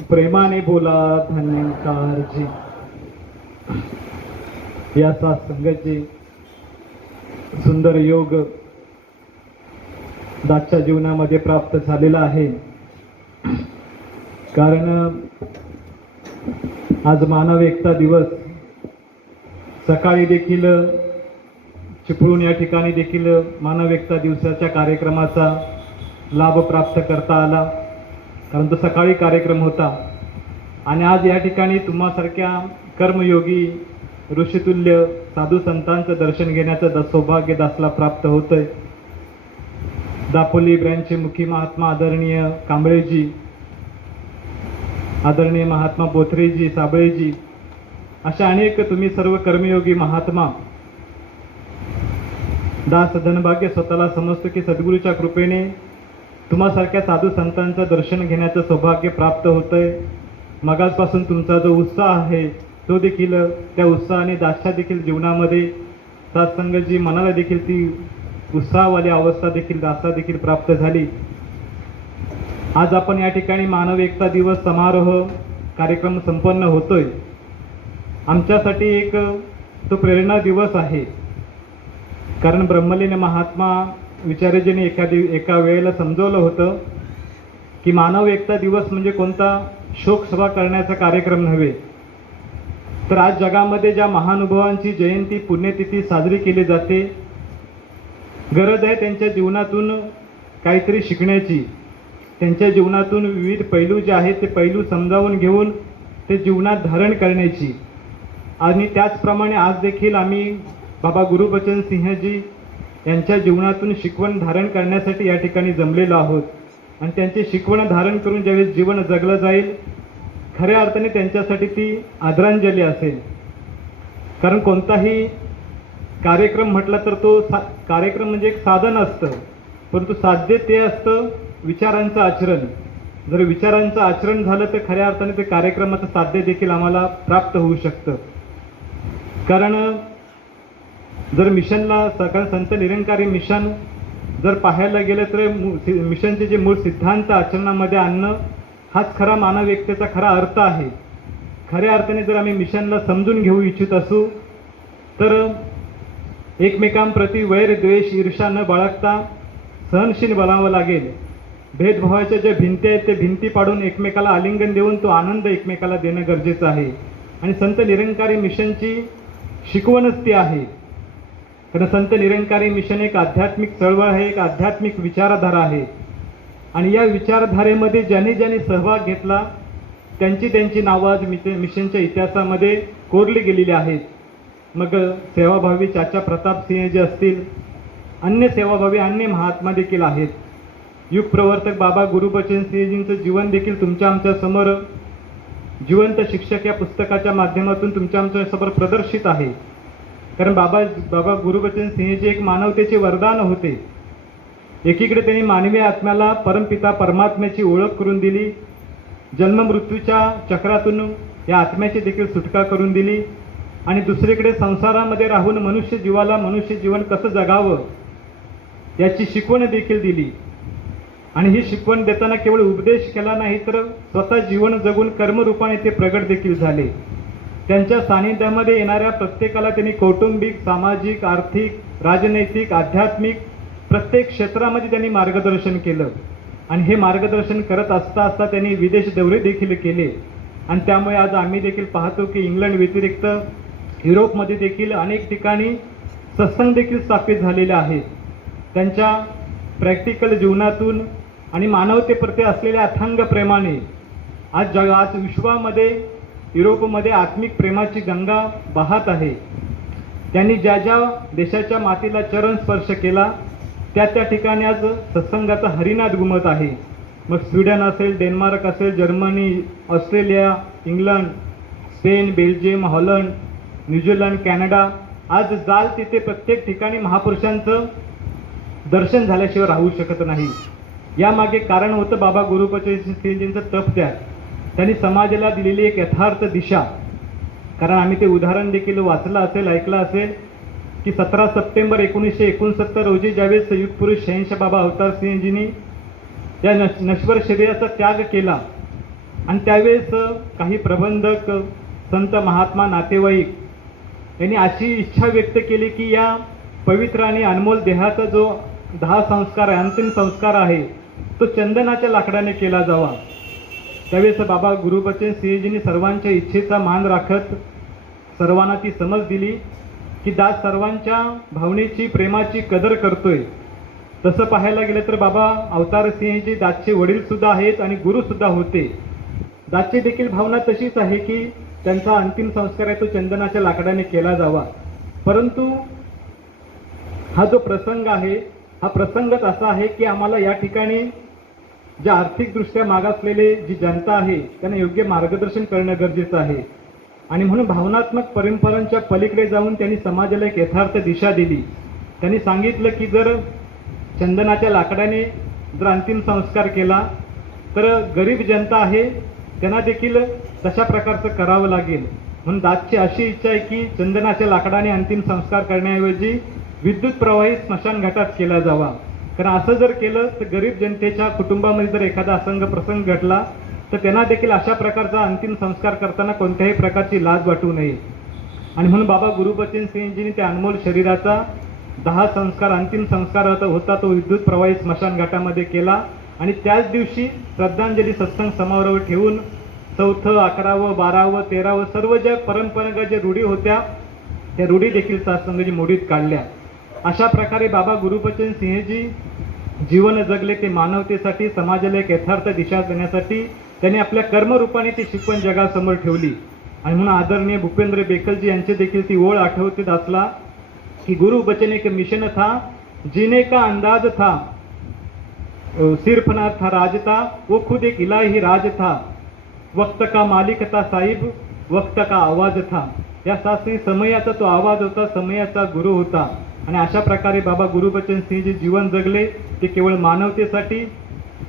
प्रेमाने बोला धन्यकार जी. या संगतजी सुंदर योग दाच्या जीवनामध्ये प्राप्त झालेला आहे. कारण आज मानव एकता दिवस सकाळी देखील चिपळूण या ठिकाणी देखील मानव एकता दिवसाच्या कार्यक्रमाचा लाभ प्राप्त करता आला. कारण तो सकाळी कार्यक्रम होता आणि आज या ठिकाणी तुम्हासारख्या कर्मयोगी ऋषितुल्य साधू संतांचं दर्शन घेण्याचं सौभाग्य दासला प्राप्त होतंय. दापोली ब्रँचचे मुखी महात्मा आदरणीय कांबळेजी, आदरणीय महात्मा बोथरेजी, साबळेजी, अशा अनेक तुम्ही सर्व कर्मयोगी महात्मा. दास धनभाग्य स्वतःला समजतो की सद्गुरूच्या कृपेने तुम्हासारख्या साधू संतांचं दर्शन घेण्याचं सौभाग्य प्राप्त होतंय. मगाचपासून तुमचा जो उत्साह आहे तो देखील त्या उत्साहाने दासच्या देखील जीवनामध्ये सत्संगजी मनाला देखील ती उत्साहवाली अवस्था देखील दासला देखील प्राप्त झाली. आज आपण या ठिकाणी मानव एकता दिवस समारोह कार्यक्रम संपन्न होतोय. आमच्यासाठी एक तो प्रेरणा दिवस आहे. कारण ब्रह्मलीन महात्मा विचार्यजीने एका वेळेला समजवलं होतं की मानव एकता दिवस म्हणजे कोणता शोकसभा करण्याचा कार्यक्रम नव्हे, तर आज जगामध्ये ज्या महानुभावांची जयंती पुण्यतिथी साजरी केली जाते, गरज आहे त्यांच्या जीवनातून काहीतरी शिकण्याची, त्यांच्या जीवनातून विविध पैलू जे आहेत ते पैलू समजावून घेऊन ते जीवनात धारण करण्याची. आणि त्याचप्रमाणे आज देखील आम्ही बाबा गुरुबचन सिंहजी यांच्या जीवनातून शिकवण धारण करण्यासाठी या ठिकाणी जमलेलो आहोत. आणि त्यांची शिकवण धारण करून ज्यावेळेस जीवन जगलं जाईल, खऱ्या अर्थाने त्यांच्यासाठी ती आदरांजली असेल. कारण कोणताही कार्यक्रम म्हटला तर तो कार्यक्रम म्हणजे एक साधन असतं, परंतु साध्य ते असतं विचारांचं आचरण. जर विचारांचं आचरण झालं तर खऱ्या अर्थाने ते कार्यक्रमाचं साध्य देखील आम्हाला प्राप्त होऊ शकतं. कारण जर मिशनला सकाळ संत निरंकारी मिशन जर पाहायला गेलं तर मिशनचे जे मूळ सिद्धांत आचरणामध्ये आणणं हाच खरा मानव एकतेचा खरा अर्थ आहे. खऱ्या अर्थाने जर आम्ही मिशनला समजून घेऊ इच्छित असू तर एकमेकांप्रती वैर द्वेष ईर्षा न बाळगता सहनशील बनावं लागेल. भेदभावाच्या ज्या भिंती आहेत त्या भिंती पाडून एकमेकाला आलिंगन देऊन तो आनंद एकमेकाला देणं गरजेचं आहे. आणि संत निरंकारी मिशनची शिकवणच ती आहे. कारण संत निरंकारी मिशन एक आध्यात्मिक चळवळ आहे, एक आध्यात्मिक विचारधारा आहे. आणि या विचारधारेमध्ये ज्यांनी ज्यांनी सहभाग घेतला त्यांची नावं आज मिशनच्या इतिहासामध्ये कोरली गेलेली आहेत. मग सेवाभावी चाचा प्रताप सिंहजी असतील, अन्य सेवाभावी अन्य महात्मा देखील आहेत. युग प्रवर्तक बाबा गुरुबचन सिंहजींचं जीवन देखील तुमच्या आमच्या समोर जिवंत शिक्षक या पुस्तकाच्या माध्यमातून तुमच्या आमच्या समोर प्रदर्शित आहे. कारण बाबा गुरुबचन सिंहजी एक मानवतेचे वरदान होते. एकीकडे त्यांनी मानवी आत्म्याला परमपिता परमात्म्याची ओळख करून दिली, जन्ममृत्यूच्या चक्रातून या आत्म्याची देखील सुटका करून दिली. आणि दुसरीकडे संसारामध्ये राहून मनुष्य जीवन कसं जगावं याची शिकवण देखील दिली. आणि ही शिकवण देताना केवळ उपदेश केला नाही तर स्वतः जीवन जगून कर्मरूपाने ते प्रगट देखील झाले. त्यांच्या सानिध्यामध्ये येणाऱ्या प्रत्येकाला त्यांनी कौटुंबिक, सामाजिक, आर्थिक, राजनैतिक, आध्यात्मिक प्रत्येक क्षेत्रामध्ये त्यांनी मार्गदर्शन केलं. आणि हे मार्गदर्शन करत असता त्यांनी विदेश दौरे देखील केले. आणि त्यामुळे आज आम्ही देखील पाहतो की इंग्लंड व्यतिरिक्त युरोपमध्ये देखील अनेक ठिकाणी सत्संग देखील स्थापित झालेले आहेत. त्यांच्या प्रॅक्टिकल जीवनातून आणि मानवतेप्रती असलेल्या अथांग प्रेमाने आज विश्वामध्ये, युरोपमध्ये आत्मिक प्रेमाची गंगा वाहत आहे. त्यांनी ज्या ज्या देशाच्या मातीला चरण स्पर्श केला त्या ठिकाणी आज सत्संगाचा हरिनाद घुमत आहे. मग स्वीडन असेल, डेन्मार्क असेल, Germany, Australia, England, Spain, Belgium, Holland, New Zealand, Canada, आज जाल तिथे प्रत्येक ठिकाणी महापुरुषांचं दर्शन झाल्याशिवाय राहू शकत नाही. यामागे कारण होतं बाबा गुरुबचन सिंहजींचं तप. त्यांनी समाजाला दिलेली एक यथार्थ दिशा. कारण आम्ही ते उदाहरण देखील वाचलं असेल, ऐकलं असेल की 17 सप्टेंबर 1969 रोजी ज्यावेळेस युगपुरुष शहेनशाह बाबा अवतार सिंहजींनी त्या नश्वर शरीराचा त्याग केला आणि त्यावेळेस काही प्रबंधक, संत, महात्मा, नातेवाईक यांनी अशी इच्छा व्यक्त केली की या पवित्र आणि अनमोल देहाचा जो 10 संस्कार आहे, अंतिम संस्कार आहे, तो चंदनाच्या लाकडाने केला जावा. त्यावेळेस बाबा गुरुबचन सिंहजींनी सर्वांच्या इच्छेचा मान राखत सर्वांना ती समज दिली की दास सर्वांच्या भावनेची, प्रेमाची कदर करतोय. तसं पाहायला गेलं तर बाबा अवतार सिंहजी दासचे वडील सुद्धा आहेत आणि गुरु सुद्धा होते. दासची देखील भावना तशीच आहे की त्यांचा अंतिम संस्कार आहे तो चंदनाच्या लाकडाने केला जावा. परंतु हा जो प्रसंग आहे, हा प्रसंगच असा आहे की आम्हाला या ठिकाणी ज्या आर्थिकदृष्ट्या मागासलेले जी जनता आहे त्यांना योग्य मार्गदर्शन करणं गरजेचं आहे. आणि म्हणून भावनात्मक परंपरांच्या पलीकडे जाऊन त्यांनी समाजाला एक यथार्थ दिशा दिली. त्यांनी सांगितलं की जर चंदनाच्या लाकडाने जर अंतिम संस्कार केला तर गरीब जनता आहे त्यांना देखील तशा प्रकारचं करावं लागेल. म्हणून दासची अशी इच्छा आहे की चंदनाच्या लाकडाने अंतिम संस्कार करण्याऐवजी विद्युत प्रवाही स्मशानघाटात केला जावा. कारण असं जर केलं तर गरीब जनतेच्या कुटुंबामध्ये जर एखादा असंग प्रसंग घडला तर त्यांना देखील अशा प्रकारचा अंतिम संस्कार करताना कोणत्याही प्रकारची लाज वाटू नये. आणि म्हणून बाबा गुरुबचन सिंहजींनी त्या अनमोल शरीराचा 10 संस्कार, अंतिम संस्कार होता तो विद्युत प्रवाही स्मशानघाटामध्ये केला. आणि त्याच दिवशी श्रद्धांजली सत्संग समारोह ठेवून 4थं, 11वं, 12वं, 13वं सर्व ज्या परंपरा, ज्या रूढी होत्या त्या रूढी देखील सत्संगाची मोडीत काढल्या. अशा प्रकारे बाबा गुरुबचन सिंहजी जीवन जगले ते मानवतेसाठी, समाजाला एक यथार्थ दिशा देण्यासाठी. त्यांनी आपल्या कर्मरूपाने ती शिकवण जगासमोर ठेवली. आणि म्हणून आदरणीय भूपेंद्र बेकलजी यांचे देखील ती ओळ आठवते दासला कि गुरु बचन एक मिशन था, जीने का अंदाज था, सिर्फ न था राजता, वो खुद एक इलाही राज था, वक्त का मालिक था साहिब, वक्त का आवाज था. या शास्त्री समयाचा तो आवाज होता, समयाचा गुरु होता. आणि अशा प्रकारे बाबा गुरुबचन सिंहजी जीवन जगले ते केवळ मानवतेसाठी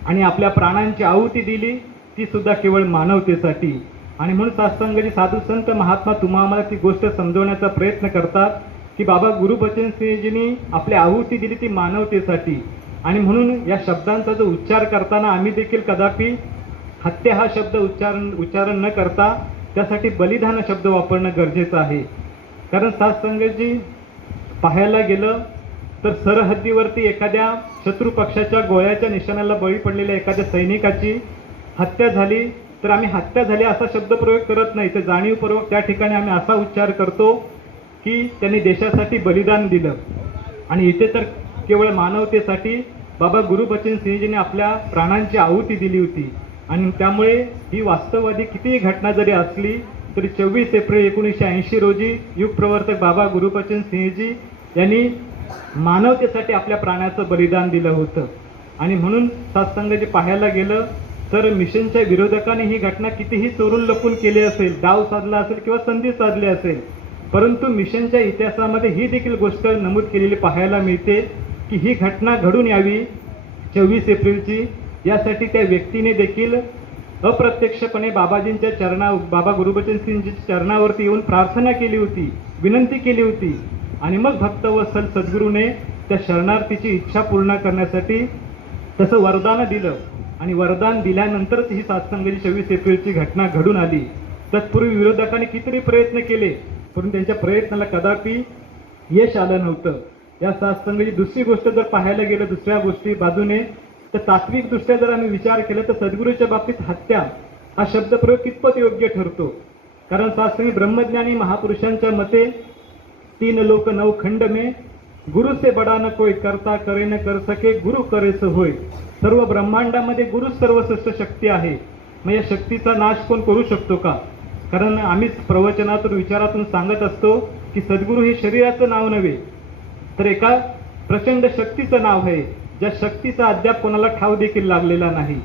आणि आपल्या प्राणांची आहुती दिली ती सुद्धा केवळ मानवतेसाठी. आणि म्हणून सत्संगाची साधू संत महात्मा तुम्हा आम्हाला ती गोष्ट समजवण्याचा प्रयत्न करतात की बाबा गुरुबचन सिंहजींनी आपली आहुती दिली ती मानवतेसाठी. आणि म्हणून या शब्दांचा जो उच्चार करताना आम्ही देखील कदापि हत्या हा शब्द उच्चारण न करता त्यासाठी बलिदान शब्द वापरणं गरजेचं आहे. कारण सत्संगाची पाहायला गेलं तर सरहद्दीवरती एखाद्या शत्रू पक्षाच्या गोळ्याच्या निशाणाला बळी पडलेल्या एखाद्या सैनिकाची हत्या झाली तर आम्ही हत्या झाली असा शब्दप्रयोग करत नाही, तर जाणीवपूर्वक त्या ठिकाणी आम्ही असा उच्चार करतो की त्यांनी देशासाठी बलिदान दिलं. आणि इथे तर केवळ मानवतेसाठी बाबा गुरुबचन सिंहजींनी आपल्या प्राणांची आहुती दिली होती. आणि त्यामुळे ही वास्तववादी कितीही घटना जरी असली तरी 24 एप्रिल 1980 रोजी युगप्रवर्तक बाबा गुरुबचन सिंहजी यांनी मानवतेसाठी आपल्या प्राणाचं बलिदान दिलं होतं. आणि म्हणून सत्संगाचे पाहायला गेलं तर मिशनच्या विरोधकांनी ही घटना कितीही चोरून लपून केली असेल, डाव साधला असेल किंवा संधी साधली असेल, परंतु मिशनच्या इतिहासामध्ये ही देखील गोष्ट नमूद केलेली पाहायला मिळते की ही घटना घडून यावी 24 एप्रिलची, यासाठी त्या व्यक्तीने देखील अप्रत्यक्षपणे बाबाजींच्या बाबा गुरुबचन सिंहजीच्या चरणावरती येऊन प्रार्थना केली होती, विनंती केली होती. आणि मग भक्तवत्सल सद्गुरूने त्या शरणार्थीची इच्छा पूर्ण करण्यासाठी तसं वरदान दिलं. आणि वरदान दिल्यानंतरच ही सत्संगाची 24 एप्रिलची घटना घडून आली. तत्पूर्वी विरोधकांनी कितीतरी प्रयत्न केले परंतु त्यांच्या प्रयत्नाला कदापि यश आलं नव्हतं. या सत्संगाची दुसरी गोष्ट जर पाहायला गेलं दुसऱ्या गोष्टी बाजूने तर तात्विक दृष्ट्या जर आम्ही विचार केला तर सद्गुरूच्या बाबतीत हत्या हा शब्दप्रयोग कितपत योग्य ठरतो. कारण सत्संगी ब्रह्मज्ञानी महापुरुषांच्या मते 3 लोक 9 खंड में गुरु से बडा न कोई, करता करे न कर सके गुरु करेस होय. सर्व ब्रह्मांडामध्ये गुरु सर्वश्रेष्ठ शक्ती आहे. मग या शक्तीचा नाश कोण करू शकतो का? कारण आम्हीच प्रवचनातून विचारातून सांगत असतो की सद्गुरू हे शरीराचं नाव नव्हे तर एका प्रचंड शक्तीचं नाव आहे, ज्या शक्तीचा अद्याप कोणाला ठाव देखील लागलेला नाही.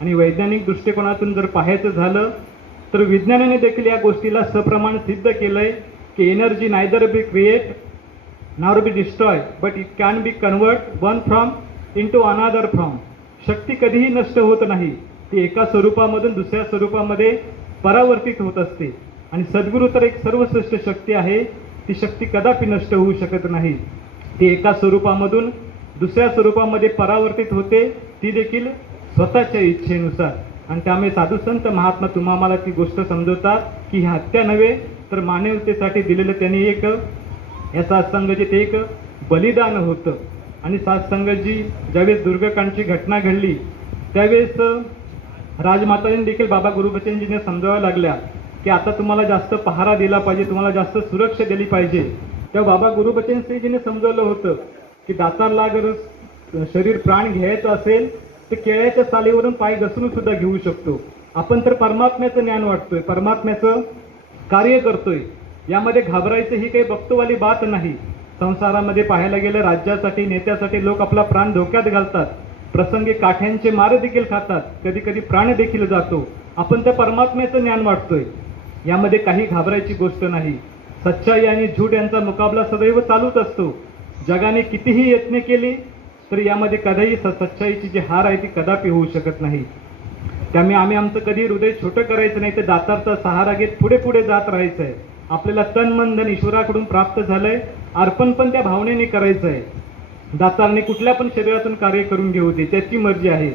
आणि वैज्ञानिक दृष्टिकोनातून जर पाहायचं झालं तर विज्ञानाने देखील या गोष्टीला सप्रमाण सिद्ध केलंय की energy neither be create nor be destroy but it can be convert one from into अनादर फ्रॉम. शक्ती कधीही नष्ट होत नाही, ती एका स्वरूपामधून दुसऱ्या स्वरूपामध्ये परावर्तित होत असते. आणि सद्गुरू तर एक सर्वश्रेष्ठ शक्ती आहे, ती शक्ती कदापि नष्ट होऊ शकत नाही. ती एका स्वरूपामधून दुसऱ्या स्वरूपामध्ये परावर्तित होते, ती देखील स्वतःच्या इच्छेनुसार. आणि त्यामुळे साधू संत महात्मा तुम्हा मला ती गोष्ट समजवतात की ही हत्या नव्हे तर मानवतेसाठी दिलेलं त्यांनी एक या सत्संगाचे ते एक बलिदान होतं. आणि सत्संगाची ज्यावेळेस दुर्गकांडची घटना घडली त्यावेळेस राजमातांनी देखील बाबा गुरुबचनजींना समजावं लागल्या की आता तुम्हाला जास्त पहारा दिला पाहिजे, तुम्हाला जास्त सुरक्षा दिली पाहिजे. तेव्हा बाबा गुरुबचनजींनी समजावलं होतं की दातारला जर शरीर प्राण घ्यायचं असेल तर केळ्याच्या सालीवरून पाय घसरून सुद्धा घेऊ शकतो. आपण तर परमात्म्याचं ज्ञान वाटतोय, परमात्म्याचं कार्य करतोय, यामध्ये घाबरायचं ही काही बघतोवाली बात नाही. संसारामध्ये पाहायला गेलं राज्यासाठी नेत्यासाठी लोक आपला प्राण धोक्यात घालतात, प्रसंगी काठ्यांचे मार देखील खातात, कधी कधी प्राण देखील जातो. आपण त्या परमात्म्याचं ज्ञान वाटतोय, यामध्ये काही घाबरायची गोष्ट नाही. सच्चाई आणि झूट यांचा मुकाबला सदैव चालूच असतो. जगाने कितीही यत्न केले तर यामध्ये कदाही सच्चाईची जी हार आहे ती कदापि होऊ शकत नाही. त्यामुळे आम्ही आमचं कधी हृदय छोटं करायचं नाही, तर दातारचा सहारा घेत पुढे पुढे जात राहायचं आहे. आपल्याला तन मन धन ईश्वराकडून प्राप्त झालंय, अर्पण पण त्या भावनेने करायचं आहे. दातारने कुठल्या पण शरीरातून कार्य करून घेऊ दे, त्याची मर्जी आहे.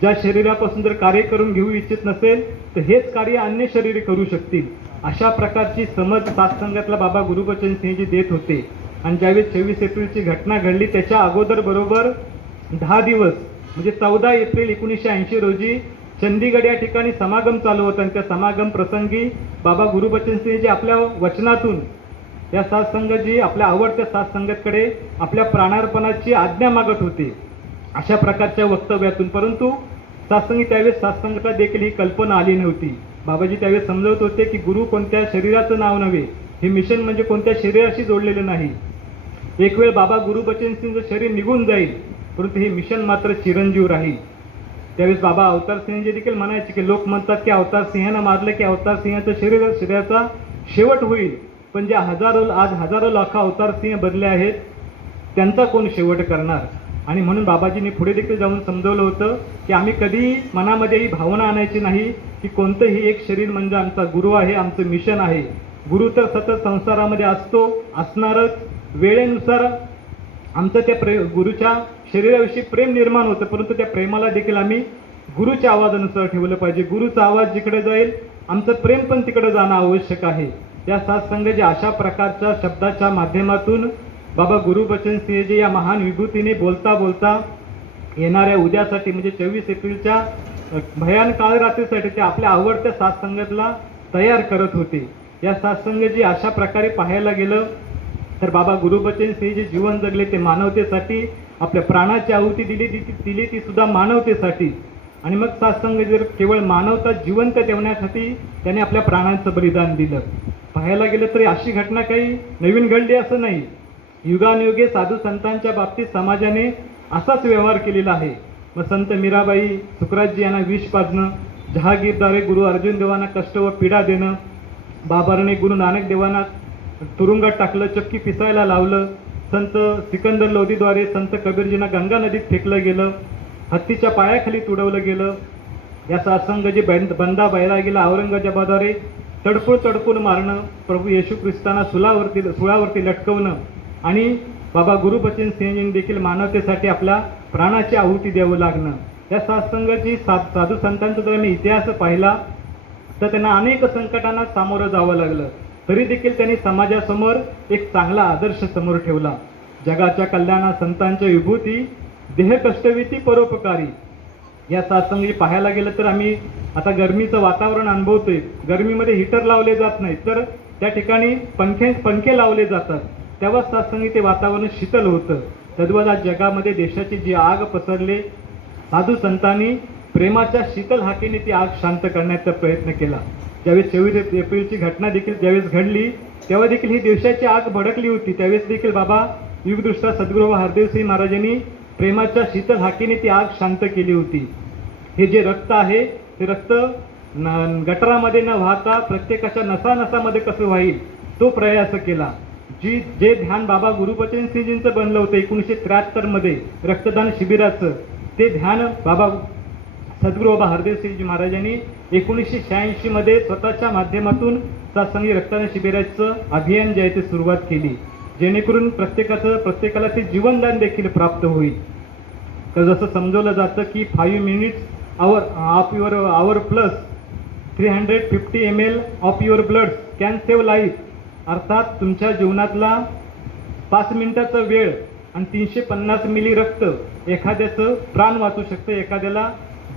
ज्या शरीरापासून जर कार्य करून घेऊ इच्छित नसेल तर हेच कार्य अन्य शरीरे करू शकतील. अशा प्रकारची समज सत्संगातला बाबा गुरुबचन सिंहजी देत होते. आणि ज्यावेळी 26 एप्रिलची घटना घडली त्याच्या अगोदर बरोबर 10 दिवस म्हणजे 14 एप्रिल 1980 रोजी चंदीगड या ठिकाणी समागम चालू होता. आणि त्या समागम प्रसंगी बाबा गुरुबचन सिंहजी आपल्या वचनातून या सत्संगाची आपल्या आवडत्या सत्संगाकडे आपल्या प्राणार्पणाची आज्ञा मागत होते अशा प्रकारच्या वक्तव्यातून. परंतु सत्संगी त्यावेळेस सत्संगाला देखील ही कल्पना आली नव्हती. बाबाजी त्यावेळेस समजवत होते की गुरु कोणत्या शरीराचं नाव नव्हे, हे मिशन म्हणजे कोणत्या शरीराशी जोडलेलं नाही. एक वेळ बाबा गुरुबचन सिंहचं शरीर निघून जाईल परंतु हे मिशन मात्र चिरंजीव राहील. त्यावेळेस बाबा अवतार सिंहजी देखील म्हणायचे की लोक म्हणतात की अवतार सिंहानं मारलं की अवतार सिंहाचं शरीराचा शेवट होईल, पण जे हजारो लाखो अवतार सिंह बदले आहेत त्यांचा कोण शेवट करणार. आणि म्हणून बाबाजींनी पुढे देखील जाऊन समजवलं होतं की आम्ही कधी मनामध्ये ही भावना आणायची नाही की कोणतंही एक शरीर म्हणजे आमचा गुरु आहे, आमचं मिशन आहे. गुरु तर सतत संसारामध्ये असतो, असणारच. वेळेनुसार आमचं त्या गुरुच्या शरीराविषयी प्रेम निर्माण होतं, परंतु त्या प्रेमाला देखील आम्ही गुरुच्या आवाजानुसार ठेवलं पाहिजे. गुरुचा आवाज जिकडे जाईल आमचं प्रेम पण तिकडे जाणं आवश्यक आहे. या सत्संगाच्या अशा प्रकारच्या शब्दाच्या माध्यमातून बाबा गुरुबचन सिंहजी या महान विभूतीने बोलता बोलता येणाऱ्या उद्यासाठी म्हणजे 24 एप्रिलच्या भयान काळ रात्रीसाठी ते आपल्या आवडत्या सत्संगाला तयार करत होते. या सत्संगाची अशा प्रकारे पाहायला गेलं तर बाबा गुरुबचन सिंहजी जीवन जगले ते मानवतेसाठी, आपल्या प्राणाची आहुती दिली ती सुद्धा मानवतेसाठी. आणि मग सत्संग जर केवळ मानवता जिवंत ठेवण्यासाठी त्याने आपल्या प्राणांचं बलिदान दिलं. पाहायला गेलं तरी अशी घटना काही नवीन घडली असं नाही. युगानुयुगे साधू संतांच्या बाबतीत समाजाने असाच व्यवहार केलेला आहे. मग संत मीराबाई सुखराजजी यांना विष पाजणं, जहागीरदारे गुरु अर्जुन देवांना कष्ट व पीडा देणं, बाबराने गुरु नानक देवांना तुरुंगात टाकलं, चक्की पिसायला लावलं, संत सिकंदर लोधीद्वारे संत कबीरजींना गंगा नदीत फेकलं गेलं, हत्तीच्या पायाखाली तुडवलं गेलं. या सत्संगाची बंदा बैरागीला औरंगजेबाद्वारे तडपून मारणं, प्रभू येशू ख्रिस्तांना सुळावरती लटकवणं आणि बाबा गुरुबचन सिंहजींनी देखील मानवतेसाठी आपल्या प्राणाची आहुती द्यावं लागणं. या सत्संगाची साधू संतांचा जर मी इतिहास पाहिला तर त्यांना अनेक संकटांना सामोरं जावं लागलं, तरी देखील त्यांनी समाजासमोर एक चांगला आदर्श समोर ठेवला. जगाच्या कल्याणा संतांच्या विभूती, देह कष्टविती परोपकारी. या सत्संगी पाहायला गेलं तर आम्ही आता गरमीचं वातावरण अनुभवतोय. गरमीमध्ये हीटर लावले जात नाही तर त्या ठिकाणी पंखे लावले जातात, तेव्हा सत्संगी ते वातावरण शीतल होतं. तद्वत आज जगामध्ये देशाची जी आग पसरले, साधू संतांनी प्रेमाच्या शीतल हाकेने ती आग शांत करण्याचा प्रयत्न केला. ज्यावेळेस 24 एप्रिलची घटना देखील ज्यावेळेस घडली तेव्हा देखील ही देशाची आग भडकली होती. त्यावेळेस देखील बाबा युगदृष्टा सद्गुरू हरदेवसिंह महाराजांनी प्रेमाच्या शीतल हाकेने ती आग शांत केली होती. हे जे रक्त आहे ते रक्त गटारामध्ये न वाहता प्रत्येकाच्या नसानसामध्ये कसं वाहील तो प्रयास केला. जे ध्यान बाबा गुरुबचन सिंहजींचं बनलं होतं 1973 मध्ये रक्तदान शिबिराचं, ते ध्यान बाबा सद्गुरू बाबा हरदेवसिंहजी महाराजांनी 1986 मध्ये स्वतःच्या माध्यमातून सत्संगी रक्तदान शिबिराचं अभियान जे आहे ते सुरुवात केली, जेणेकरून प्रत्येकाला ते जीवनदान देखील प्राप्त होईल. तर जसं समजवलं जातं की 5 minutes our plus 350 ml of your blood can save life. अर्थात तुमच्या जीवनातला 5 मिनिटाचा वेळ आणि 350 मिली रक्त एखाद्याचं प्राण वाचू शकतं, एखाद्याला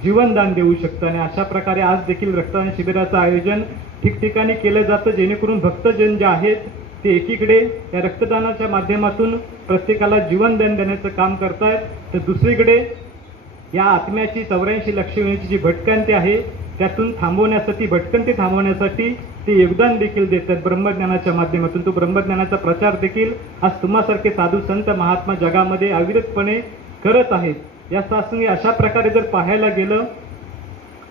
जीवनदान देऊ शकतं. आणि अशा प्रकारे आज देखील रक्तदान शिबिराचं आयोजन ठिकठिकाणी केलं जातं, जेणेकरून भक्तजन जे आहेत ते एकीकडे या रक्तदानाच्या माध्यमातून प्रत्येकाला जीवनदान देण्याचं काम करतायत, तर दुसरीकडे या आत्म्याची 84 लक्ष युनिटची जी भटकंती आहे त्यातून थांबवण्यासाठी, भटकंती थांबवण्यासाठी ते योगदान देखील देतात ब्रह्मज्ञानाच्या माध्यमातून. तो ब्रह्मज्ञानाचा प्रचार देखील आज तुम्हासारखे साधू संत महात्मा जगामध्ये अविरतपणे करत आहेत. या सत्संगी अशा प्रकारे जर पाहायला गेलं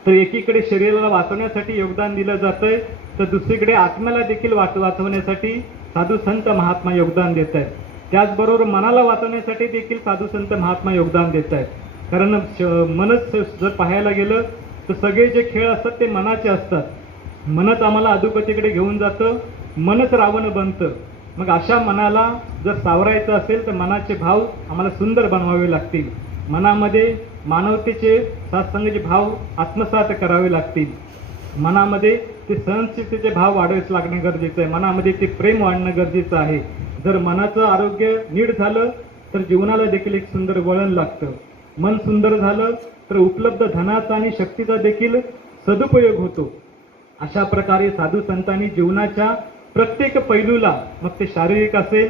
तर एकीकडे शरीराला वाचवण्यासाठी योगदान दिलं जातंय, तर दुसरीकडे आत्म्याला देखील वाचवण्यासाठी साधू संत महात्मा योगदान देत आहेत. त्याचबरोबर मनाला वाचवण्यासाठी देखील साधू संत महात्मा योगदान देत आहेत. कारण मनच जर पाहायला गेलं तर सगळे जे खेळ असतात ते मनाचे असतात. मनच आम्हाला अधोगतीकडे घेऊन जातं, मनच रावण बनतं. मग अशा मनाला जर सावरायचं असेल तर मनाचे भाव आम्हाला सुंदर बनवावे लागतील. मनामध्ये मानवतेचे सत्संगाचे भाव आत्मसात करावे लागतील. मनामध्ये ते सहनशीलतेचे भाव वाढवावेच लागणं गरजेचं आहे. मनामध्ये ते प्रेम वाढणं गरजेचं आहे. जर मनाचं आरोग्य नीट झालं तर जीवनाला देखील एक सुंदर वळण लागतं. मन सुंदर झालं तर उपलब्ध धनाचा आणि शक्तीचा देखील सदुपयोग होतो. अशा प्रकारे साधू संतांनी जीवनाच्या प्रत्येक पैलूला, मग ते शारीरिक असेल,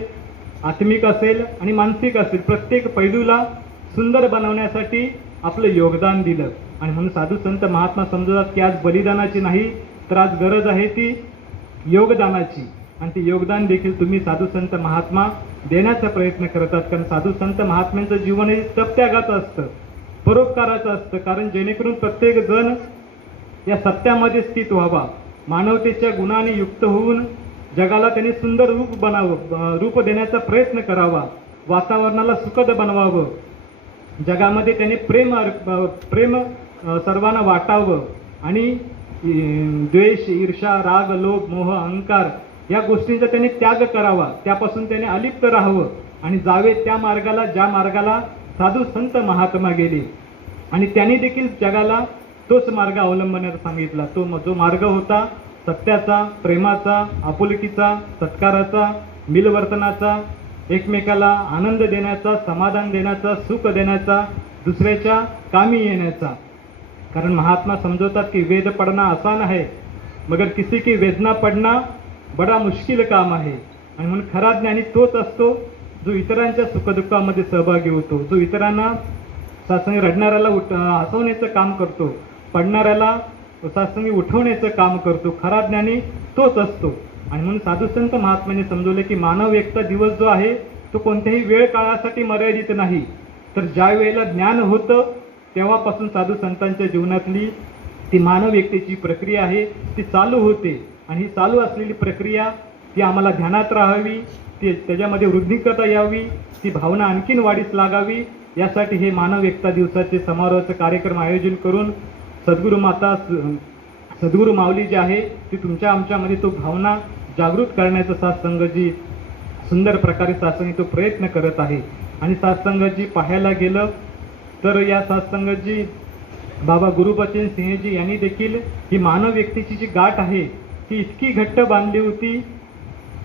आत्मिक असेल आणि मानसिक असेल, प्रत्येक पैलूला सुंदर बनवण्यासाठी आपलं योगदान दिलं. आणि म्हणून साधू संत महात्मा समजतात की आज बलिदानाची नाही तर आज गरज आहे ती योगदानाची. आणि ते योगदान देखील तुम्ही साधू संत महात्मा देण्याचा प्रयत्न करतात. कारण साधू संत महात्म्यांचं जीवन हे तपत्यागाचं असतं, परोपकाराचं असतं. कारण जेणेकरून प्रत्येक जण या सत्यामध्ये स्थित व्हावा, मानवतेच्या गुणाने युक्त होऊन जगाला त्यांनी सुंदर रूप देण्याचा प्रयत्न करावा, वातावरणाला सुखद बनवावं, जगामध्ये त्यांनी प्रेम सर्वांना वाटावं आणि द्वेष, ईर्षा, राग, लोभ, मोह, अहंकार या गोष्टींचा त्यांनी त्याग करावा, त्यापासून त्याने अलिप्त राहावं आणि जावे त्या मार्गाला ज्या मार्गाला साधू संत महात्मा गेले. आणि त्यांनी देखील जगाला तोच मार्ग अवलंबण्याचा सांगितला. तो जो मार्ग होता सत्याचा, प्रेमाचा, आपुलकीचा, सत्काराचा, मिलवर्तनाचा, एकमेकाला आनंद देण्याचा, समाधान देण्याचा, सुख देण्याचा, दुसऱ्याच्या कामी येण्याचा. कारण महात्मा समजवतात की वेद पढ़ना आसान है मगर किसी की वेदना पढ़ना बड़ा मुश्किल काम आहे. आणि म्हणून खरा ज्ञानी तोच असतो जो इतरांच्या सुखदुःखामध्ये सहभागी होतो, जो इतरांना सत्संगी रडणाऱ्याला हसवण्याचं काम करतो, पडणाऱ्याला सत्संगी उठवण्याचं काम करतो. खरा ज्ञानी तोच असतो. आणि म्हणून साधू संत महात्म्याने समजवले की मानव एकटा दिवस जो आहे तो कोणत्याही वेळ काळासाठी मर्यादित नाही, तर ज्या वेळेला ज्ञान होतं तेव्हापासून साधू संतांच्या जीवनातली ती मानव व्यक्तीची प्रक्रिया आहे ती चालू होते. आणि ही चालू असलेली प्रक्रिया ती आम्हाला ध्यानात राहावी, ती त्याच्यामध्ये वृद्धिकता यावी, ती भावना आणखीन वाढीस लागावी, यासाठी हे मानव एकता दिवसाचे समारोहाचं कार्यक्रम आयोजन करून सद्गुरू माऊली जे आहे ती तुमच्या आमच्यामध्ये तो भावना जागृत करण्याचा सत्संगजी सुंदर प्रकारे सत्संगी तो प्रयत्न करत आहे. आणि सत्संगजी पाहायला गेलं तर या सत्संगजी बाबा गुरुबचन सिंहजी यांनी देखील ही मानव व्यक्तीची जी गाठ आहे ती इतकी घट्ट बांधली होती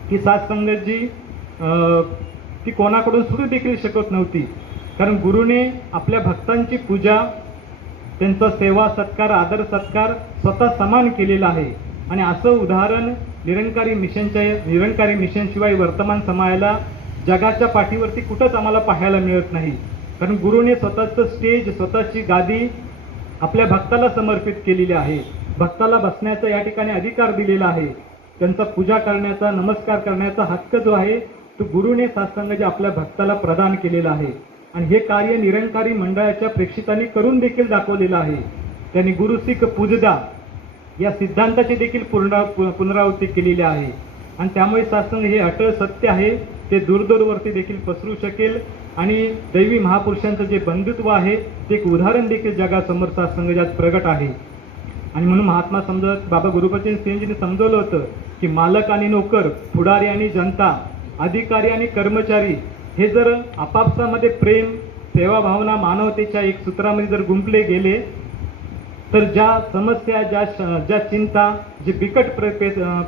की सत्संगजी ती कोणाकडून सुरू देखील शकत नव्हती. कारण गुरुने आपल्या भक्तांची पूजा, त्यांचा सेवा सत्कार, आदर सत्कार स्वतः समान केलेला आहे. आणि असं उदाहरण निरंकारी मिशनशिवाय वर्तमान समाजाला जगाच्या पाठीवरती कुठंच आम्हाला पाहायला मिळत नाही. कारण गुरुने स्वतःचं स्टेज, स्वतःची गादी आपल्या भक्ताला समर्पित केलेली आहे. भक्ताला बसण्याचा या ठिकाणी अधिकार दिलेला आहे. त्यांचा पूजा करण्याचा, नमस्कार करण्याचा हक्क जो आहे तो गुरुने सत्संगाच्या आपल्या भक्ताला प्रदान केलेला आहे. आणि हे कार्य निरंकारी मंडळाच्या प्रेक्षितांनी करून देखील दाखवलेलं आहे. त्यांनी गुरु सिख पूजदा या सिद्धांताची देखील पुनरावृत्ती केलेली आहे. आणि त्यामुळे सत्संग हे अटळ सत्य आहे, ते दूरदूरवरती देखील पसरू शकेल. आणि दैवी महापुरुषांचं जे बंधुत्व आहे ते एक उदाहरण देखील जगासमोर सत्संगात प्रगट आहे. आणि म्हणून महात्मा समजत बाबा गुरुबचन सिंहजीने समजवलं होतं की मालक आणि नोकर, पुढारी आणि जनता, अधिकारी आणि कर्मचारी हे जर आपापसामध्ये प्रेम, सेवाभावना, मानवतेच्या एक सूत्रामध्ये जर गुंफले गेले तर ज्या समस्या, ज्या चिंता, जे बिकट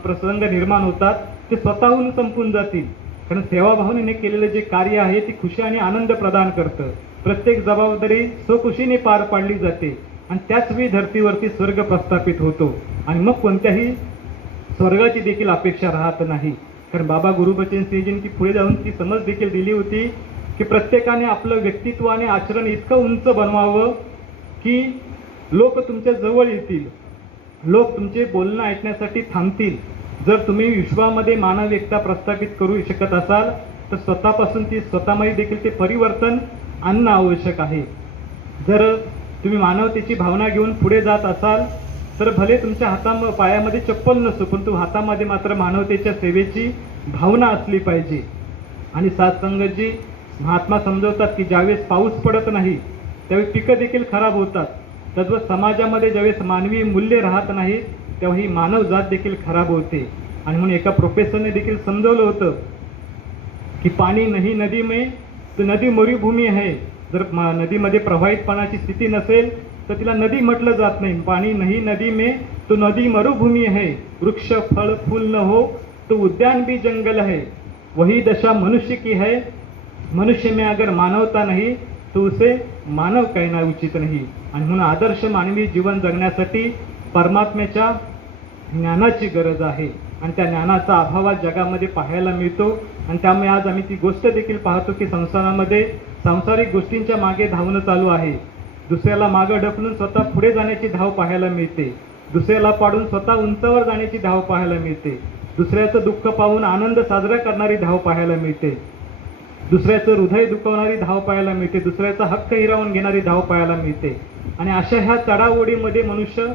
प्रसंग निर्माण होतात ते स्वतःहून संपून जातील. कारण सेवाभावनेने केलेलं जे कार्य आहे ते खुशी आणि आनंद प्रदान करतं. प्रत्येक जबाबदारी स्वखुशीने पार पाडली जाते आणि त्याच वेळी धर्तीवरती स्वर्ग प्रस्थापित होतो आणि मग कोणत्याही स्वर्गाची देखील अपेक्षा राहत नाही. कारण बाबा गुरुबचन सिंहजींनी पुढे जाऊन ती समज देखील दिली होती की प्रत्येकाने आपलं व्यक्तित्व आणि आचरण इतकं उंच बनवावं की लोक तुमच्या जवळ येतील, लोक तुमचे बोलणं ऐकण्यासाठी थांबतील. जर तुम्ही विश्वामध्ये मानव एकता प्रस्थापित करू शकत असाल तर स्वतःपासून ती स्वतःमध्ये देखील ते परिवर्तन आणणं आवश्यक आहे. जर तुम्ही मानवतेची भावना घेऊन पुढे जात असाल तर भले तुमच्या पायामध्ये चप्पल नसो, पण हातामध्ये मात्र मानवतेच्या सेवेची भावना असली पाहिजे. आणि सत्संगजी महात्मा समजवतात की ज्यावेळेस पाऊस पडत नाही त्यावेळी पिकं देखील खराब होतात. तद्वत समाजामध्ये ज्यावेळेस मानवी मूल्य राहत नाही तेव्हा ही मानव जात देखील खराब होते. आणि म्हणून एका प्रोफेसरने देखील समजवलं होतं की पाणी नाही नदी में तो नदी मरुभूमी आहे. जर नदीमध्ये प्रवाहितपणाची स्थिती नसेल तर तिला नदी म्हटलं जात नाही. पाणी नहीं नदी में तो नदी मरुभूमी है, वृक्ष फल फूल न हो तो उद्यान भी जंगल है, वही दशा मनुष्य की है, मनुष्य में अगर मानवता नहीं तो उसे मानव कहना उचित नहीं. आणि म्हणून आदर्श मानवी जीवन जगण्यासाठी परमात्म्याच्या ज्ञानाची गरज आहे आणि त्या ज्ञानाचा अभाव जगामध्ये पाहायला मिळतो. आणि त्यामुळे आज आम्ही ती गोष्ट देखील पाहतो की संसारामध्ये सांसारिक गोष्टींच्या मागे धावणं चालू आहे. दुसऱ्याला मागं ढकलून स्वतः पुढे जाण्याची धाव पाहायला मिळते, दुसऱ्याला पाडून स्वतः उंचावर जाण्याची धाव पाहायला मिळते, दुसऱ्याचं दुःख पाहून आनंद साजरा करणारी धाव पाहायला मिळते, दुसऱ्याचं हृदय दुखवणारी धाव पाहायला मिळते, दुसऱ्याचा हक्क हिरावून घेणारी धाव पाहायला मिळते. आणि अशा ह्या चढाओढीमध्ये मनुष्य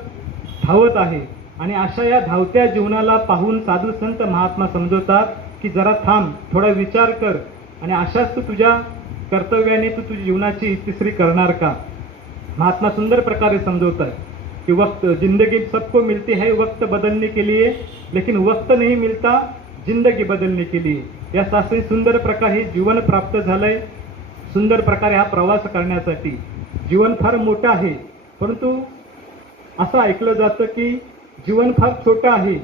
धावत आहे. आणि अशा या धावत्या जीवनाला पाहून साधू संत महात्मा समजवतात की जरा थांब, थोडा विचार कर आणि अशाच तू तुझ्या कर्तव्याने तू तुझ्या जीवनाची इतिश्री करणार का. महात्मा सुंदर प्रकारे समझौता है कि वक्त जिंदगी सबको मिलती है वक्त बदलने के लिए, लेकिन वक्त नहीं मिलता जिंदगी बदलने के लिए. या शास्त्री सुंदर प्रकार हे जीवन प्राप्त झालंय. सुंदर प्रकारे हा प्रवास करण्यासाठी जीवन फार मोठं आहे, परंतु असं ऐकलं जातं की जीवन फार छोटं आहे.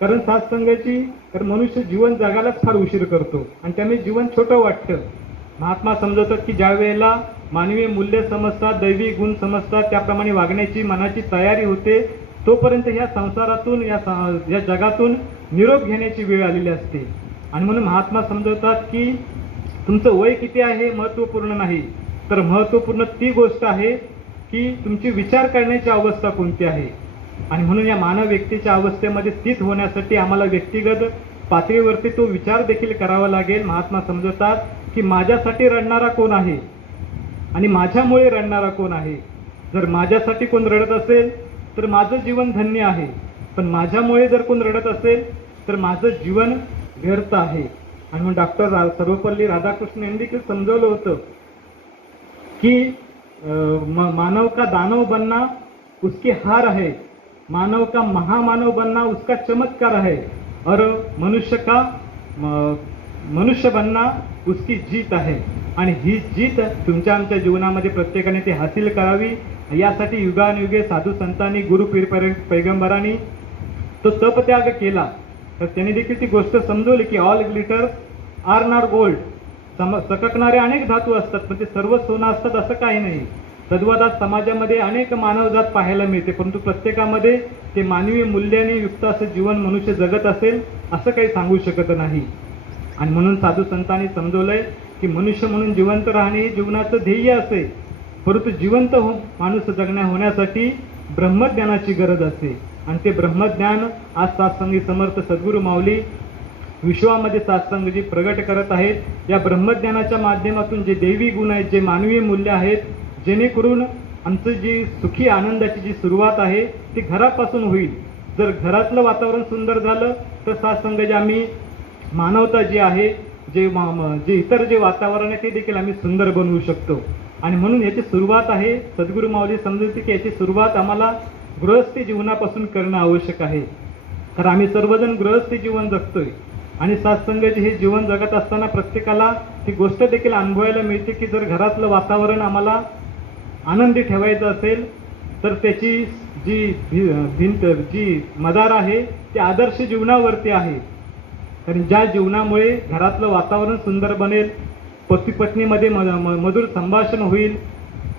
कारण सत्संगाची कारण मनुष्य जीवन जगायलाच फार उशीर करतो आणि त्यामुळे जीवन छोटं वाटतं. महात्मा समजवतात की ज्या वेळेला मानवीय मूल्य समजतात, दैवी गुण समजतात, त्याप्रमाणे वागण्याची मनाची तयारी होते, तोपर्यंत ह्या संसारातून या जगातून निरोप घेण्याची वेळ आलेली असते. आणि म्हणून महात्मा समजवतात की तुमचं वय किती आहे महत्त्वपूर्ण नाही, तर महत्त्वपूर्ण ती गोष्ट आहे की तुमची विचार करण्याची अवस्था कोणती आहे. आणि म्हणून या मानव व्यक्तीच्या अवस्थेमध्ये स्थित होण्यासाठी आम्हाला व्यक्तिगत पातळीवरती तो विचार देखील करावा लागेल. महात्मा समजवतात की माझ्यासाठी रडणारा कोण आहे आणि माझ्यामुळे रडणारा कोण आहे. जर माझ्यासाठी कोण रडत असेल तर माझं जीवन धन्य आहे, पण माझ्यामुळे जर कोण रडत असेल तर माझं जीवन व्यर्थ आहे. आणि मग डॉक्टर सर्वपल्ली राधाकृष्ण यांनी देखील समजवलं होतं की मानव का दानव बनना उसकी हार है, मानव का महामानव बनना उसका चमत्कार है, और मनुष्य बनना उसकी जीत आहे. आणि ही जीत तुमच्या आमच्या जीवनामध्ये प्रत्येकाने ती हासिल करावी. यासाठी युगानुयुगे साधू संतांनी गुरु पैगंबरांनी तो तपत्याग केला. तर त्यांनी देखील ती गोष्ट समजवली की all glitter are not gold. चककणारे अनेक धातू असतात पण ते सर्व सोनं असतात असं काही नाही. तद्वत आज समाजामध्ये अनेक मानवजात पाहायला मिळते, परंतु प्रत्येकामध्ये ते मानवी मूल्याने युक्त असं जीवन मनुष्य जगत असेल असं काही सांगू शकत नाही. आणि म्हणून साधू संतांनी समजवलंय की मनुष्य म्हणून जिवंत राहणे हे जीवनाचं ध्येय असे, परंतु जिवंत माणूस होण्यासाठी ब्रह्मज्ञानाची गरज असते. आणि ते ब्रह्मज्ञान आज सत्संगी समर्थ सद्गुरू माऊली विश्वामध्ये सत्संग जी प्रगट करत आहेत. या ब्रह्मज्ञानाच्या माध्यमातून जे दैवी गुण आहेत, जे मानवीय मूल्य आहेत, जेणेकरून आमचं जी सुखी आनंदाची जी सुरुवात आहे ती घरापासून होईल. जर घरातलं वातावरण सुंदर झालं तर सत्संग जे आम्ही मानवता जी आहे, जे इतर जे वातावरण आहे ते देखील आम्ही सुंदर बनवू शकतो. आणि म्हणून याची सुरुवात आहे, सद्गुरू माऊली समजते की याची सुरुवात आम्हाला गृहस्थी जीवनापासून करणं आवश्यक आहे. कारण आम्ही सर्वजण गृहस्थी जीवन जगतोय आणि सत्संगाचे हे जीवन जगत असताना प्रत्येकाला ती गोष्ट देखील अनुभवायला मिळते की जर घरातलं वातावरण आम्हाला आनंदी ठेवायचं असेल तर त्याची भिंत जी मदार आहे ती आदर्श जीवनावरती आहे. कारण ज्या जीवनामुळे घरातलं वातावरण सुंदर बनेल, पती पत्नीमध्ये मधुर संभाषण होईल,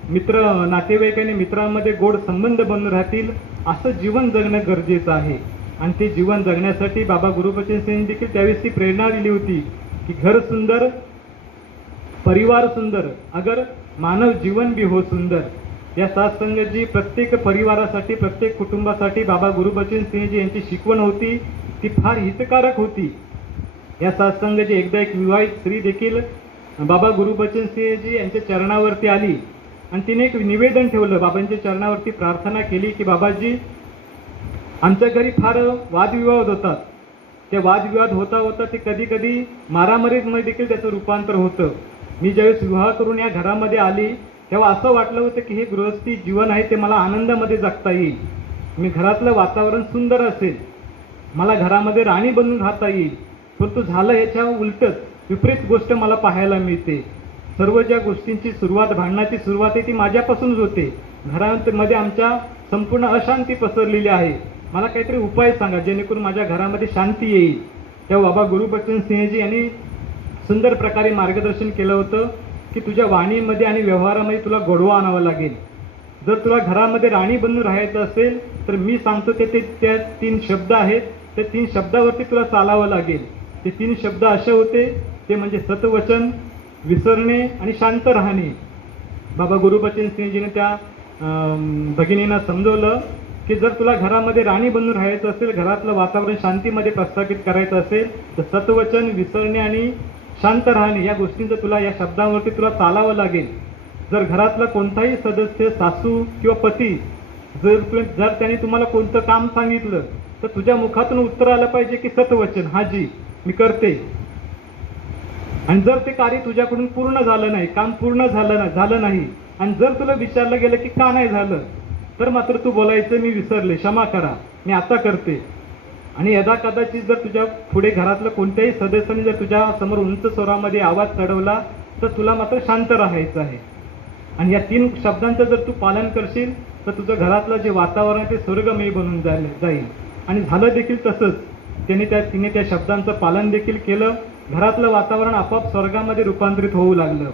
मित्र नातेवाईक आणि मित्रांमध्ये गोड संबंध बनून राहतील, असं जीवन जगणं गरजेचं आहे. आणि ते जीवन जगण्यासाठी बाबा गुरुबचन सिंह देखील त्यावेळेस ती प्रेरणा दिली होती की घर सुंदर परिवार सुंदर अगर मानव जीवन भी हो सुंदर. या सात्संगजी प्रत्येक परिवारासाठी, प्रत्येक कुटुंबासाठी बाबा गुरुबचन सिंहजी यांची शिकवण होती ती फार हितकारक होती. या सात्संगजी एकदा एक विवाहित स्त्री देखील बाबा गुरुबचन सिंहजी यांच्या चरणावरती आली आणि तिने एक निवेदन ठेवलं, बाबांच्या चरणावरती प्रार्थना केली की बाबाजी, आमच्या घरी फार वादविवाद होतात. ते वादविवाद होता होता ते कधी कधी मारामारीमध्ये देखील त्याचं रूपांतर होतं. मी ज्यावेळेस विवाह करून या घरामध्ये आली तेव्हा असं वाटलं होतं की हे गृहस्थी जीवन आहे ते मला आनंदामध्ये जगता येईल, मी घरातलं वातावरण सुंदर असेल, मला घरामध्ये राणी बनून राहता येईल. परंतु झालं याच्या उलटच, विपरीत गोष्ट मला पाहायला मिळते. सर्व ज्या गोष्टींची सुरुवात, भांडणाची सुरुवात आहे ती माझ्यापासूनच होते. घरामध्ये आमच्या संपूर्ण अशांती पसरलेली आहे. मला काहीतरी उपाय सांगा जेणेकरून माझ्या घरामध्ये शांती येईल. तेव्हा बाबा गुरुबचन सिंहजी यांनी सुंदर प्रकारे मार्गदर्शन केलं होतं की तुझ्या वाणीमध्ये आणि व्यवहारामध्ये तुला गोडवा आणावा लागेल. जर तुला घरामध्ये राणी बनून राहायचं असेल तर मी सांगतो ते त्या 3 शब्द आहेत, त्या 3 शब्दावरती तुला चालावं लागेल. ते 3 शब्द असे होते, ते म्हणजे सत्वचन, विसरणे आणि शांत राहणे. बाबा गुरुबचन सिंहजीने त्या भगिनींना समजवलं की जर तुला घरामध्ये राणी बनून राहायचं असेल, घरातलं वातावरण शांतीमध्ये प्रस्थापित करायचं असेल तर सत्वचन, विसरणे आणि शांत राहणे या गोष्टींचं तुला, या शब्दांवरती तुला चालावं लागेल. जर घरातला कोणताही सदस्य, सासू किंवा पती जर त्याने तुम्हाला कोणतं काम सांगितलं तर तुझ्या मुखातून उत्तर आलं पाहिजे की सत्वचन, हा जी मी करते. आणि जर ते कार्य तुझ्याकडून पूर्ण झालं नाही, काम पूर्ण झालं नाही, आणि जर तुला विचारलं गेलं की का नाही झालं, तर मात्र तू बोलायचं मी विसरले, क्षमा करा, मी आता करते. आणि यदा कदाचित जर तुझ्या पुढे घरातलं कोणत्याही सदस्याने जर तुझ्या समोर उंच स्वरामध्ये आवाज चढवला तर तुला मात्र शांत राहायचं आहे. आणि या 3 शब्दांचं जर तू पालन करशील तर तुझं घरातलं जे वातावरण आहे ते स्वर्गमय बनून जाईल. आणि झालं देखील तसंच. तिने त्या शब्दांचं पालन देखील केलं. घरातलं वातावरण आपोआप स्वर्गामध्ये रूपांतरित होऊ लागलं.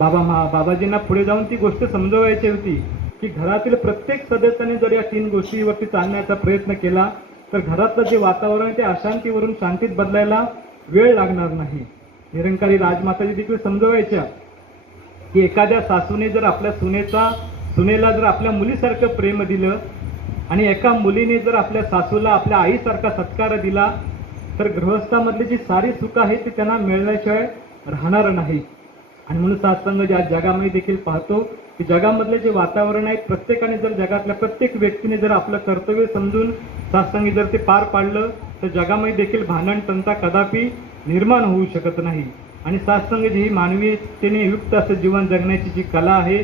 बाबाजींना पुढे जाऊन ती गोष्ट समजवायची होती की घरातील प्रत्येक सदस्याने जर या 3 गोष्टीवरती चालण्याचा प्रयत्न केला तर घरातलं जे वातावरण आहे ते अशांतीवरून शांतीत बदलायला वेळ लागणार नाही. निरंकारी राजमाताजी देखील समजवायच्या की एखाद्या सासूने जर आपल्या सुनेला जर आपल्या मुलीसारखं प्रेम दिलं आणि एका मुलीने जर आपल्या सासूला आपल्या आईसारखा सत्कार दिला तर गृहस्थामधली जी सारी सुख आहे ती त्यांना मिळण्याशिवाय राहणार नाही. आणि म्हणून सत्संग ज्या जगामध्ये देखील पाहतो की जगामधलं जे वातावरण आहे, प्रत्येकाने जर जगातल्या प्रत्येक व्यक्तीने जर आपलं कर्तव्य समजून सत्संगी जर ते पार पाडलं तर जगामध्ये देखील भांडण तंटा कदापि निर्माण होऊ शकत नाही. आणि सत्संग ही मानवीयतेने युक्त असं जीवन जगण्याची जी कला आहे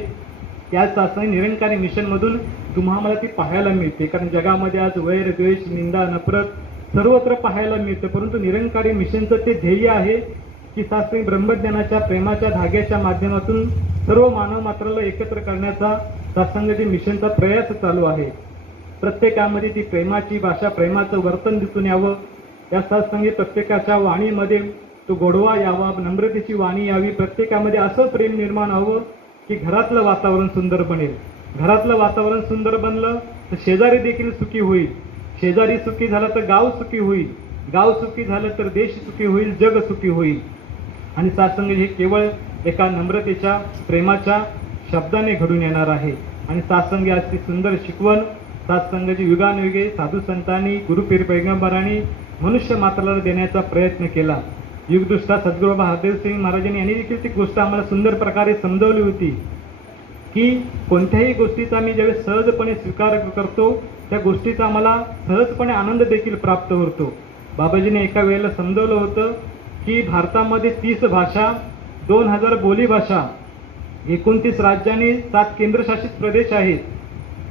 त्या सत्संग निरंकारी मिशनमधून तुम्हाला ती पाहायला मिळते. कारण जगामध्ये आज वैर, द्वेष, निंदा, नफरत सर्वत्र पाहायला मिळतं. परंतु निरंकारी मिशनचं ते ध्येय आहे की सत्संग ब्रह्मज्ञानाच्या प्रेमाच्या धाग्याच्या माध्यमातून सर्व मानव मात्राला एकत्र करण्याचा सत्संगाची मिशनचा प्रयास चालू आहे. प्रत्येकामध्ये ती प्रेमाची भाषा, प्रेमाचं वर्तन दिसून यावं. या सत्संगी प्रत्येकाच्या वाणीमध्ये तो गोडवा यावा, नम्रतेची वाणी यावी. प्रत्येकामध्ये असं प्रेम निर्माण व्हावं की घरातलं वातावरण सुंदर बनेल. घरातलं वातावरण सुंदर बनलं तर शेजारी देखील सुखी होईल. शेजारी सुखी झाला तर गाव सुखी होईल. गाव सुखी झालं तर देश सुखी होईल, जग सुखी होईल. आणि सत्संग हे केवळ एका नम्रतेच्या, प्रेमाच्या शब्दाने घडून येणार आहे. आणि सत्संग अशी सुंदर शिकवण सत्संगाची युगानुयुगे साधू संतांनी, गुरुपीर पैगंबरांनी मनुष्य मात्राला देण्याचा प्रयत्न केला. युगदृष्टा सद्गुरू बाबा हरदेवसिंग महाराजांनी यांनी देखील ती गोष्ट आम्हाला सुंदर प्रकारे समजवली होती की कोणत्याही गोष्टीचा मी ज्यावेळेस सहजपणे स्वीकार करतो त्या गोष्टीचा आम्हाला सहजपणे आनंद देखील प्राप्त होतो. बाबाजीने एका वेळेला समजवलं होतं की भारतामध्ये 30 भाषा, 2000 बोलीभाषा, 29 राज्यांनी 7 केंद्रशासित प्रदेश आहेत.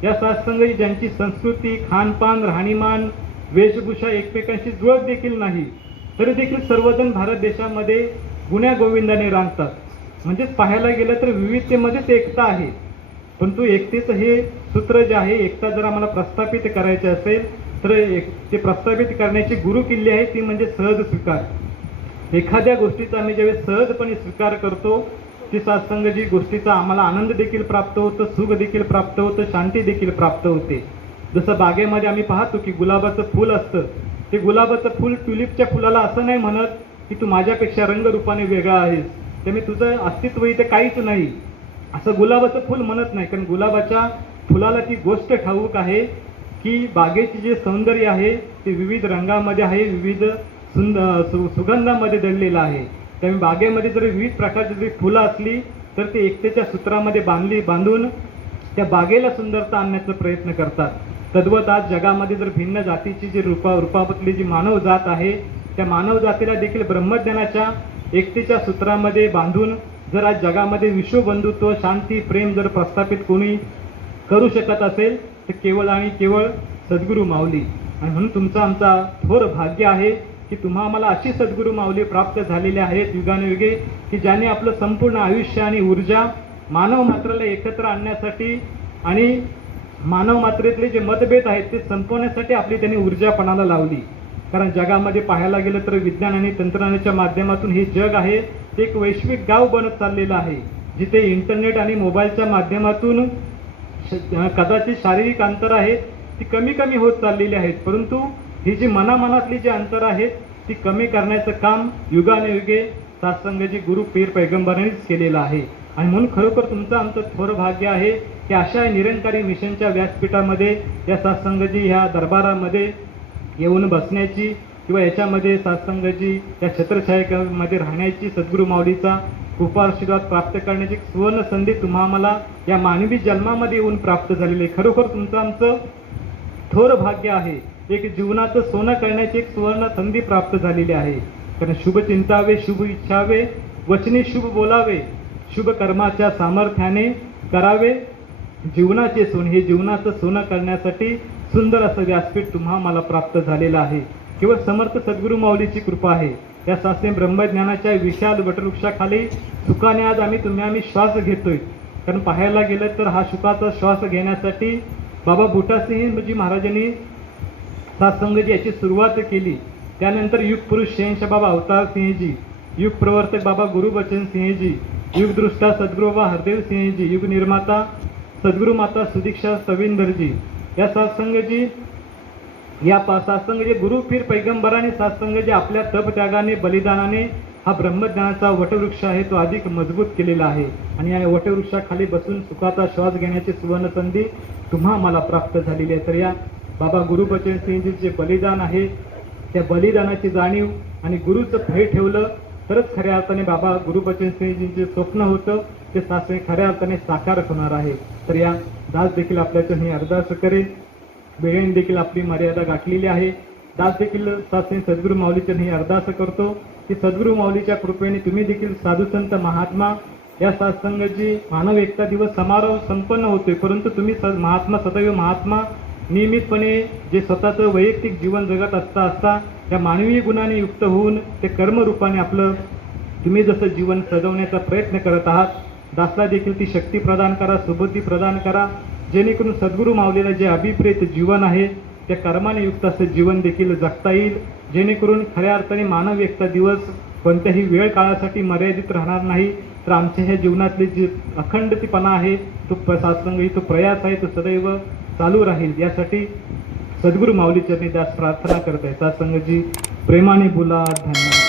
या सत्संगी ज्यांची संस्कृती, खानपान, राहणीमान, वेशभूषा एकमेकांशी जुळत देखील नाही, तरी देखील सर्वजण भारत देशामध्ये गुण्या गोविंदाने रांगतात. म्हणजेच पाहायला गेलं तर विविधतेमध्येच एकता आहे. परंतु एकतेचं हे सूत्र जे आहे, एकता जर आम्हाला प्रस्थापित करायचे असेल तर ते प्रस्थापित करण्याची गुरुकिल्ली आहे ती म्हणजे सहज स्वीकार. एखाद्या गोष्टीचा आम्ही ज्यावेळेस सहजपणे स्वीकार करतो ती सत्संग जी गोष्टीचा आम्हाला आनंद देखील प्राप्त होतो, सुख देखील प्राप्त होतं, शांती देखील प्राप्त होते. जसं बागेमध्ये आम्ही पाहतो की गुलाबाचं फूल असतं, ते गुलाबाचं फूल ट्युलिपच्या फुलाला असं नाही म्हणत की तू माझ्यापेक्षा रंगरूपाने वेगळा आहेस, त्यामुळे तुझं अस्तित्व इथे काहीच नाही असं गुलाबाचं फूल म्हणत नाही. कारण गुलाबाच्या फुलाला ती गोष्ट ठाऊक आहे की बागेचे जे सौंदर्य आहे ते विविध रंगामध्ये आहे, विविध सुगंधामध्ये दडलेलं आहे. त्यामुळे बागेमध्ये जर विविध प्रकारची जरी फुलं असली तर ते एकतेच्या सूत्रामध्ये बांधून त्या बागेला सुंदरता आणण्याचा प्रयत्न करतात. तद्वत आज जगामध्ये जर भिन्न जातीची जी रूपातली जी मानव जात आहे त्या मानव जातीला देखील ब्रह्मज्ञानाच्या एकतेच्या सूत्रामध्ये बांधून जर आज जगामध्ये विश्वबंधुत्व, शांती, प्रेम जर प्रस्थापित कोणी करू शकत असेल तर केवळ आणि केवळ सद्गुरू माऊली. आणि म्हणून तुमचं आमचा थोर भाग्य आहे की तुम्हा आम्हाला अशी सद्गुरू माऊली प्राप्त झालेली आहेत युगानुयुगे की ज्याने आपलं संपूर्ण आयुष्य आणि ऊर्जा मानव मात्राला एकत्र आणण्यासाठी आणि मानव मात्रेतले जे मतभेद आहेत ते संपवण्यासाठी आपली त्यांनी ऊर्जा पणाला लावली. कारण जगामध्ये पाहायला गेलं तर विज्ञान आणि तंत्रज्ञानाच्या माध्यमातून हे जग आहे ते एक वैश्विक गाव बनत चाललेलं आहे, जिथे इंटरनेट आणि मोबाईलच्या माध्यमातून कदाचित शारीरिक अंतर आहेत ती कमी कमी होत चाललेली आहेत, परंतु ही जी मनामनातली जी अंतर आहेत ती कमी करण्याचं काम युगानुयुगे सत्संगजी गुरु पीर पैगंबरांनीच केलेलं आहे. आणि म्हणून खरोखर तुमचं आमचं थोर भाग्य आहे की अशा निरंकारी मिशनच्या व्यासपीठामध्ये या सत्संगजी ह्या दरबारामध्ये येऊन बसण्याची किंवा याच्यामध्ये सत्संगजी या छत्रछायेमध्ये राहण्याची सद्गुरू माऊलीचा कृपाआशीर्वाद प्राप्त करण्याची सुवर्ण संधी तुम्हा आम्हाला या मानवी जन्मामध्ये येऊन प्राप्त झालेली आहे. खरोखर तुमचं आमचं थोर भाग्य आहे. एक जीवनाचं सोनं करण्याची एक सुवर्ण संधी प्राप्त झालेली आहे. कारण शुभ चिंतावे, शुभ इच्छावे, वचनी शुभ बोलावे, शुभ कर्माच्या सामर्थ्याने करावे जीवनाचे सोन. हे जीवनाचं सोनं करण्यासाठी सुंदर असं व्यासपीठ तुम्हा मला प्राप्त झालेलं आहे. केवळ समर्थ सद्गुरू माऊलीची कृपा आहे. या शास्त्रीय ब्रह्मज्ञानाच्या विशाल वटवृक्षाखाली सुखाने आज आम्ही श्वास घेतोय. कारण पाहायला गेलं तर हा सुखाचा श्वास घेण्यासाठी बाबा बुटासिंहजी महाराजांनी सत्संगजी याची सुरुवात केली. त्यानंतर युग पुरुष शहंशाह बाबा अवतार सिंहजी, युग प्रवर्तक बाबा गुरुबचन सिंहजी, युगदृष्टा सद्गुरू बाबा हरदेव सिंहजी, युग निर्माता सद्गुरू माता सुदीक्षा सविंदरजी, या सत्संगजी सत्संगजी गुरु पीर पैगंबराने सत्संगजी आपल्या तपत्यागाने बलिदानाने हा ब्रह्मज्ञानाचा वटवृक्ष आहे तो अधिक मजबूत केलेला आहे. आणि या वटवृक्षाखाली बसून सुखाचा श्वास घेण्याची सुवर्ण संधी तुम्हा मला प्राप्त झालेली आहे. तर या बाबा गुरुबचन सिंहजीचे बलिदान आहे, त्या बलिदानाची जाणीव आणि गुरुचं फळ ठेवलं तरच खऱ्या अर्थाने बाबा गुरुबचन सिंहजींचे स्वप्न होतं ते खऱ्या अर्थाने साकार होणार आहे. तर या दास देखील आपल्याचं हे अरदास करेल. वेळेने देखील आपली मर्यादा गाठलेली आहे. दास देखील सद्गुरू माऊलीचं हे अरदास करतो की सद्गुरू माऊलीच्या कृपेने तुम्ही देखील साधू संत महात्मा या सत्संगची मानव एकता दिवस समारोह संपन्न होतोय, परंतु तुम्ही महात्मा सदैव महात्मा नियमितपणे जे स्वतःचं वैयक्तिक जीवन जगत असता त्या मानवीय गुणाने युक्त होऊन ते कर्मरूपाने आपलं तुम्ही जसं जीवन सजवण्याचा प्रयत्न करत आहात. दासला देखील ती शक्ती प्रदान करा, सुबुद्धी प्रदान करा, जेणेकरून सद्गुरू माऊलीला जे अभिप्रेत जीवन आहे त्या कर्माने युक्त असं जीवन देखील जगता येईल, जेणेकरून खऱ्या अर्थाने मानव एकता दिवस कोणत्याही वेळ काळासाठी मर्यादित राहणार नाही. तर आमच्या ह्या जीवनातली जी अखंडतीपणा आहे तो सत्संग तो प्रयास आहे तो सदैव चालू राहील. यासाठी सद्गुरू माऊलीचरणी दास प्रार्थना करत आहे. सत्संगजी प्रेमाने बोला. धन्यवाद.